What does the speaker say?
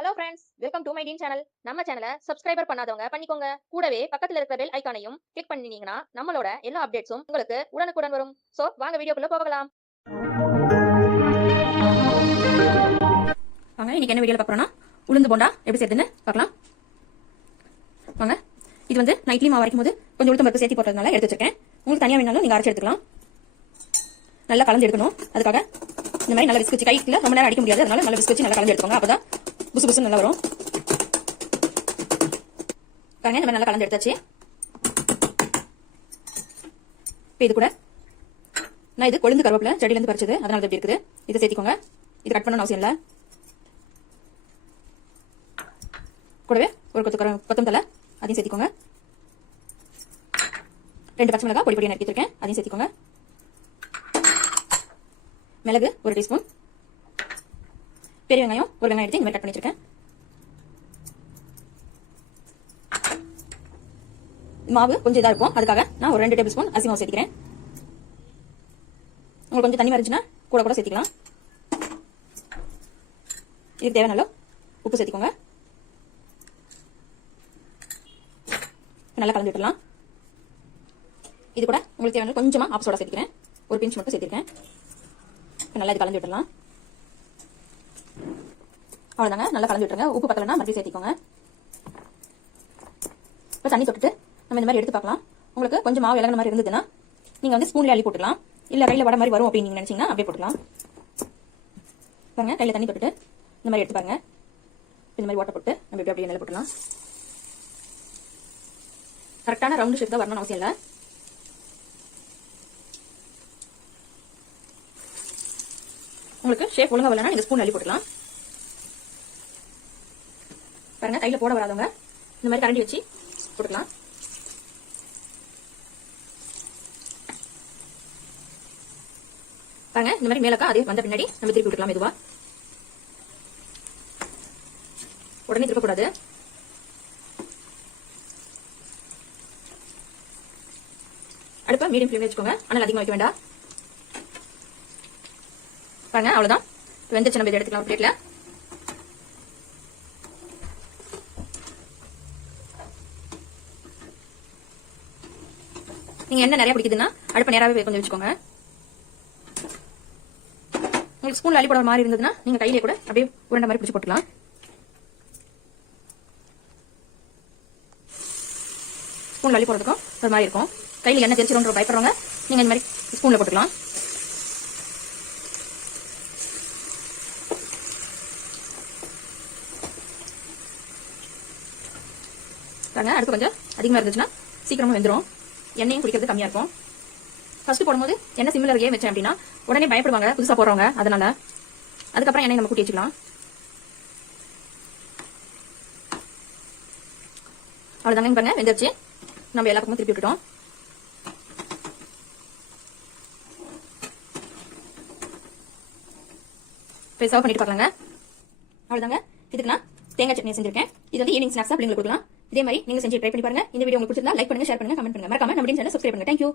Hello friends welcome to my teen channel நம்ம சேனலை subscriber பண்ணாதவங்க பண்ணிக்கோங்க. கூடவே பக்கத்துல இருக்கிற பெல் ஐகானையும் கிளிக் பண்ணினீங்கன்னா நம்மளோட எல்லா அப்டேட்ஸும் உங்களுக்கு உடனுக்குடன் வரும். ஸோ வாங்க வீடியோக்குள்ள போகலாம். வாங்க இன்னைக்கு என்ன வீடியோவில் பார்க்குறோம்னா உளுந்து போண்டா. எப்படி சேர்த்துன்னு பார்க்கலாம். வாங்க இது வந்து நான் இட்லி மாவு வரைக்கும் போது கொஞ்சம் உளுத்தம் பருப்பு சேர்த்து போட்டதுனால எடுத்து வச்சிருக்கேன். உங்களுக்கு தனியாக வேணாலும் நீங்கள் அரைச்சு எடுத்துக்கலாம். நல்லா கலந்து எடுக்கணும். அதுக்காக இந்த மாதிரி நல்லா விஸ்கச்சு கைக்குள்ள ரொம்ப நேரம் அடிக்க முடியாது. அதனால நல்லா விஸ்கச்சு நல்லா கலந்து எடுத்துக்கோங்க. அப்பதான் புசு புசு நல்லா வரும். பாருங்க இந்த மாதிரி நல்லா கலந்து எடுத்தாச்சு இப்போ இது கூட நான் இது கொழுந்து கருவேப்பில செடியிலேருந்து பறிச்சது. அதனால எப்படி இப்படி இருக்குது. இதை சேர்த்திக்கோங்க. இது கட் பண்ணணும் அவசியம் இல்லை. கூடவே ஒரு கொத்து கர- கொத்தமல்லி அதையும் சேர்த்திக்கோங்க. ரெண்டு பச்சை மிளகா பொடி பொடியாக நறுக்கி வச்சிருக்கேன். அதையும் சேர்த்திக்கோங்க. மிளகு ஒரு டீஸ்பூன். பெரிய வெங்காயம் ஒரு வெங்காயம் எடுத்து இந்த மாதிரி கட் பண்ணி வச்சிருக்கேன் மாவு கொஞ்சம் இதாக இருக்கும். அதுக்காக நான் ஒரு ரெண்டு டேபிள் ஸ்பூன் அரிசி மாவு சேர்த்துக்கிறேன். உங்களுக்கு கொஞ்சம் தண்ணி இருந்துச்சுன்னா கூட கூட சேர்த்திக்கலாம். இதுக்கு தேவையான அளவு உப்பு சேர்த்திக்கோங்க. நல்லா கலந்து விட்டுலாம் இது கூட உங்களுக்கு தேவையான கொஞ்சமாக ஆப்ஸோட சேர்த்துக்கிறேன். ஒரு பிஞ்ச் மட்டும் சேர்த்துருக்கேன். நல்லா இது கலந்து விட்டுலாம் அவ்வளவுதாங்க. நல்லா கலந்து விட்டுருங்க. உப்பு பத்தலன்னா மறுபடியும் சேர்த்திக்கோங்க. இப்போ தண்ணி தொட்டுட்டு நம்ம இந்த மாதிரி எடுத்து பார்க்கலாம். உங்களுக்கு கொஞ்சம் மாவு இலகுன மாதிரி இருந்ததுன்னா நீங்க வந்து ஸ்பூன்ல அள்ளி போட்டுக்கலாம். இல்ல கையில வட மாதிரி வரும் அப்படின்னு நீங்க நினைச்சீங்கன்னா அப்படியே போட்டுக்கலாம். பாருங்க கையில தண்ணி தொட்டுட்டு இந்த மாதிரி எடுத்து பாருங்க. இந்த மாதிரி ஓட்ட போட்டு நம்ம இப்படி அப்படியே நிலை போட்டுலாம் கரெக்டான ரவுண்டு ஷேப் தான் வரணும்னு அவசியம் இல்லை. உங்களுக்கு ஷேப் ஒழுங்காக வரலன்னா நீங்கள் ஸ்பூன் அள்ளி போட்டுக்கலாம். பாருங்க கையில போட வராதவங்க. இந்த மாதிரி கரண்டி வச்சு போட்டுக்கலாம் பாருங்க இந்த மாதிரி மேலக்கா அதே வந்த பின்னாடி நம்ம திருப்பி விட்டுக்கலாம் மெதுவா. உடனே திருப்பக்கூடாது. அடுப்பை மீடியம் ஃப்ளேம் வச்சுக்கோங்க. ஆனால் அதிகமாக வைக்க வேண்டாம். பாருங்க அவ்வளோதான் வெந்துச்சு நம்ம இதை எடுத்துக்கலாம் பிளேட்டில் நீங்க என்ன நிறைய பிடிக்குதுன்னா அடுப்பை நேராவே கொஞ்சம் வச்சுக்கோங்க. உங்களுக்கு ஸ்பூன்ல அள்ளி போடுற மாதிரி இருந்ததுன்னா நீங்க கையிலே கூட அப்படியே உருண்டை மாதிரி பிடிச்சி போட்டுக்கலாம். ஸ்பூன்ல அள்ளி போடுறதுக்கும் ஒரு மாதிரி இருக்கும். கையில் எண்ணெய் தெரிச்சிடும் பயப்படுறவங்க நீங்க இந்த மாதிரி ஸ்பூன்ல போட்டுக்கலாம். பாருங்க அடுப்பு கொஞ்சம் அதிகமா இருந்துச்சுன்னா சீக்கிரமா வெந்துடும் எண்ணெயும் குடிக்கிறது கம்மியா இருக்கும். ஃபர்ஸ்ட் போடும்போது எண்ணெய் சிம்மில் இருக்கே வச்சேன் அப்படின்னா உடனே பயப்படுவாங்க புதுசா போடுறவங்க அதனால. அதுக்கப்புறம் எண்ணெய் நம்ம கூட்டி வச்சுக்கலாம். அவ்வளோதாங்க பாருங்க வெந்துருச்சு. நம்ம எல்லா பக்கமும் திருப்பி விட்டுட்டோம். பெருசாக பண்ணிட்டு பார்க்கலாங்க அவ்வளோதாங்க இதுக்கு நான் தேங்காய் சட்னி செஞ்சிருக்கேன். இது வந்து ஈவினிங் ஸ்நாக்ஸாக பிள்ளைங்களுக்கு கொடுக்கலாம். இதே மாதிரி நீங்க செஞ்சு ட்ரை பண்ணி பாருங்க. இந்த வீடியோ உங்களுக்கு பிடிச்சிருந்தா லைக் பண்ணுங்க ஷேர் பண்ணுங்க கமெண்ட் பண்ணுங்க. மறக்காம நம்ம சேனல் சப்ஸ்கிரைப் பண்ணுங்க. தேங்க்யூ